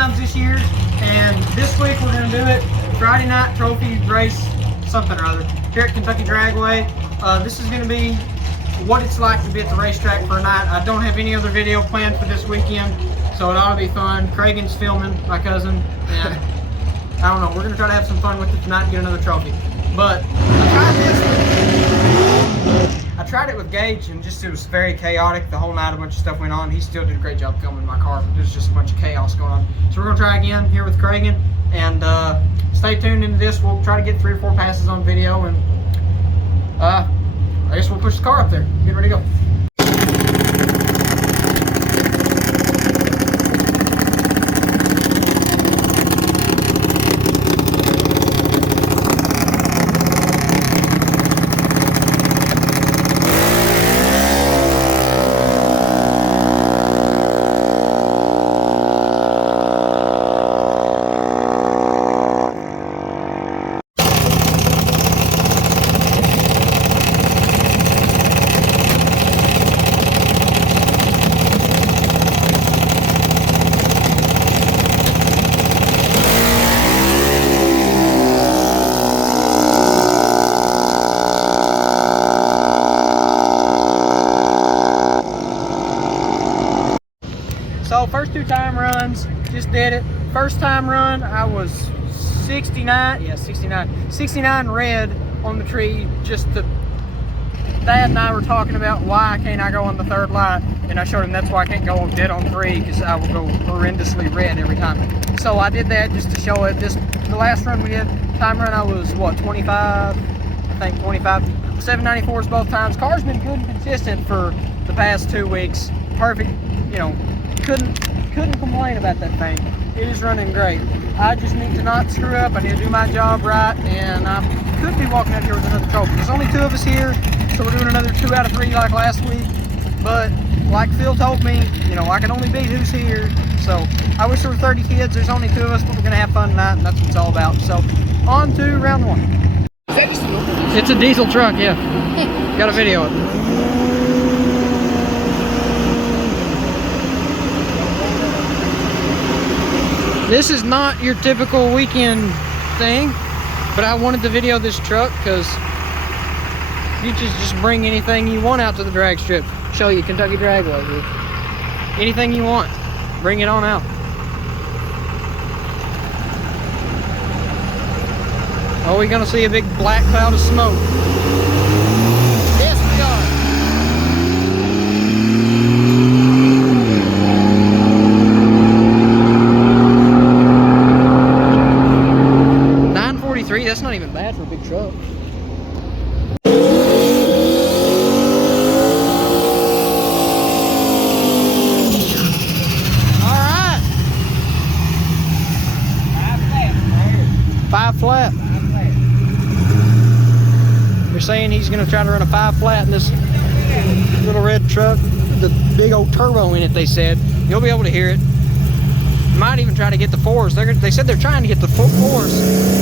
times this year, and this week we're going to do it Friday night trophy race something or other here at Kentucky Dragway. This is going to be what it's like to be at the racetrack for a night. I don't have any other video planned for this weekend, so it ought to be fun. Cragen's filming, my cousin, and I don't know, we're going to try to have some fun with it tonight and get another trophy. But I tried it with Gage, and just it was very chaotic the whole night. A bunch of stuff went on. He still did a great job filming my car, but there's just a bunch of chaos going on. So we're going to try again here with Cragen, and stay tuned into this. We'll try to get 3 or 4 passes on video, and I guess we'll push the car up there. Get ready to go. So first 2 time runs, just did it. First time run, I was 69 red on the tree. Dad and I were talking about why can't I go on the 3rd light, and I showed him that's why I can't go dead on 3, because I will go horrendously red every time. So I did that just to show it. The last run we did, time run, I was what, 25? I think 25. 794s both times. Car's been good and consistent for the past 2 weeks. Perfect, you know. Couldn't complain about that thing. It is running great. I just need to not screw up. I need to do my job right, and I could be walking out here with another trophy. There's only 2 of us here, so we're doing another 2 out of 3 like last week. But like Phil told me, you know, I can only beat who's here. So I wish there were 30 kids. There's only 2 of us, but we're gonna have fun tonight, and that's what it's all about. So on to round 1. Is that just a It's a diesel truck, yeah. Got a video of it. This is not your typical weekend thing, but I wanted to video this truck because you just bring anything you want out to the drag strip. Show you Kentucky Dragway here. Anything you want, bring it on out. Oh, we're gonna see a big black cloud of smoke. Yes, we are. 943, that's not even bad for a big truck. Alright. 5 flat. They're saying he's going to try to run a 5 flat in this little red truck with the big old turbo in it, they said. You'll be able to hear it. Might even try to get the 4s. They said they're trying to get the 4s.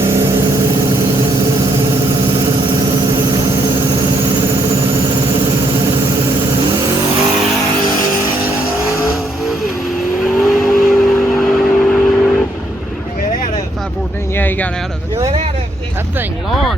Yeah, he got out of it. You let out of it. That thing long.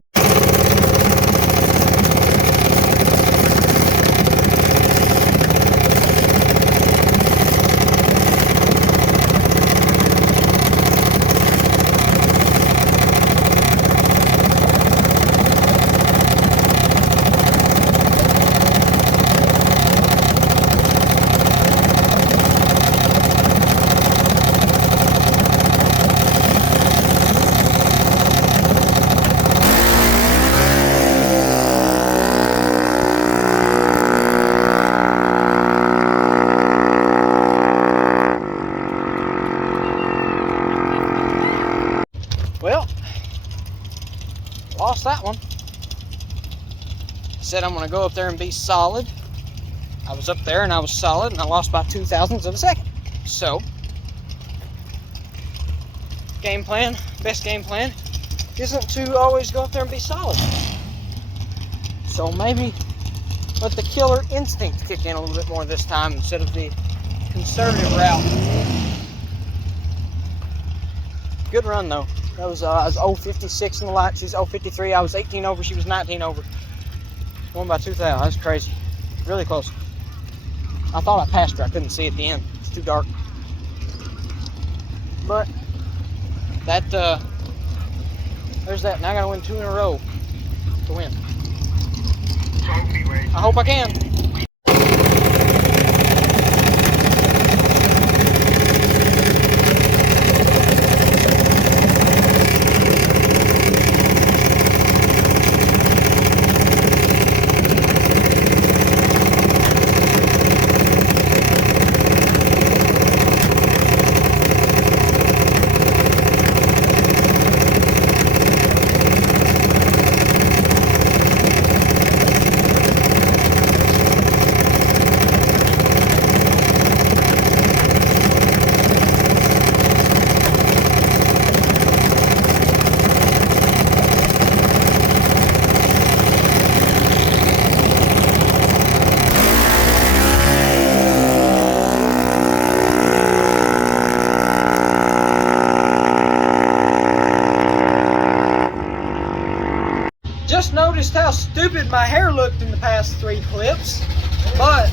Well, lost that one. Said I'm going to go up there and be solid. I was up there and I was solid, and I lost by 0.02 of a second. So, game plan, best game plan, isn't to always go up there and be solid. So maybe let the killer instinct kick in a little bit more this time instead of the conservative route. Good run though. That was I was 056 in the light. She was 053. I was 18 over. She was 19 over. Won by 2 thou. That's crazy. Really close. I thought I passed her. I couldn't see at the end. It's too dark. But that there's that. Now I gotta win 2 in a row to win. I hope I can. Just noticed how stupid my hair looked in the past 3 clips, but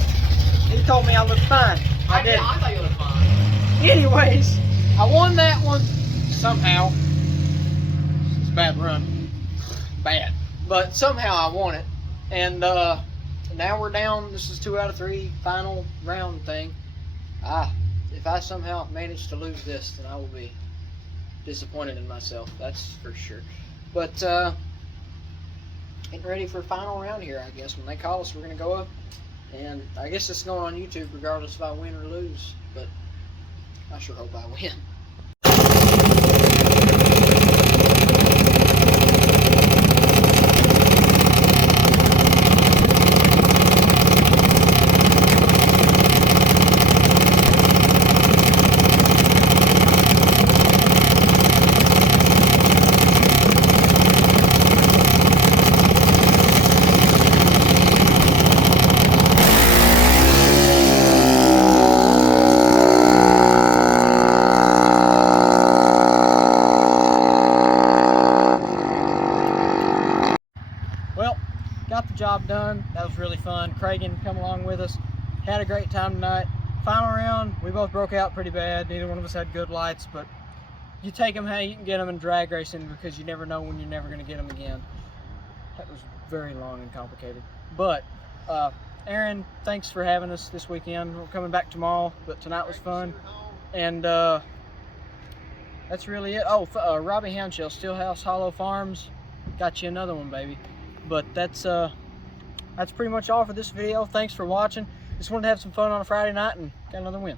he told me I looked fine. I did. I thought you looked fine. Anyways, I won that one somehow. It's a bad run. Bad. But somehow I won it. And now we're down. This is 2 out of 3 final round thing. If I somehow manage to lose this, then I will be disappointed in myself. That's for sure. But getting ready for a final round here, I guess. When they call us, we're going to go up. And I guess it's going on YouTube regardless if I win or lose. But I sure hope I win. Well, got the job done. That was really fun. Cragen come along with us. Had a great time tonight. Final round, we both broke out pretty bad. Neither one of us had good lights, but you take them how you can get them in drag racing because you never know when you're never going to get them again. That was very long and complicated. But, Aaron, thanks for having us this weekend. We're coming back tomorrow, but tonight was fun. And that's really it. Oh, Robbie Houndshell, Steelhouse Hollow Farms. Got you another one, baby. But that's pretty much all for this video. Thanks for watching. Just wanted to have some fun on a Friday night and got another win.